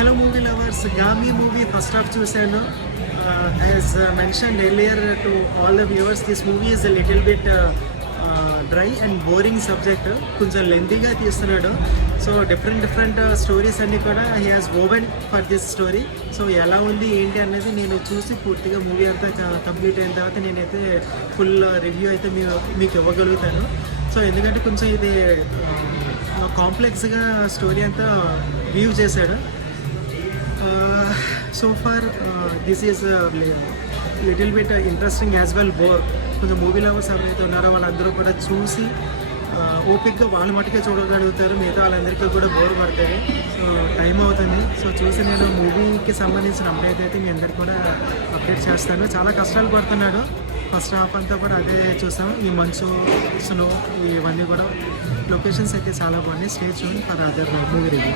Hello movie lovers, Gami movie first half చూశాను. As mentioned earlier to all the viewers, this movie is a little bit dry and boring subject, కొంచెం లెంతీగా తీస్తున్నాడు. So different stories అన్నీ కూడా he has woven for this story. So ఎలా ఉంది ఏంటి అనేది నేను చూసి పూర్తిగా మూవీ అంతా కంప్లీట్ అయిన తర్వాత నేనైతే ఫుల్ రివ్యూ అయితే మీకు ఇవ్వగలుగుతాను. సో ఎందుకంటే కొంచెం ఇది కాంప్లెక్స్గా స్టోరీ అంతా వ్యూ చేశాడు. So far this is little bit interesting as well bore. కొంచెం మూవీ లవర్స్ ఎవరైతే ఉన్నారో వాళ్ళందరూ కూడా చూసి ఓపిక్గా వాళ్ళ మటుకే చూడగలుగుతారు, మిగతా వాళ్ళందరికీ కూడా బోర్ పడతాయి. సో టైం అవుతుంది. సో చూసి నేను మూవీకి సంబంధించిన అప్డేట్ అయితే మీ అందరికి కూడా అప్డేట్ చేస్తాను. చాలా కష్టాలు పడుతున్నాడు. ఫస్ట్ హాఫ్ అంతా కూడా అదే చూసాము. ఈ మంచు, స్నో, ఇవన్నీ కూడా లొకేషన్స్ అయితే చాలా బాగున్నాయి. Stay tune for other movie review.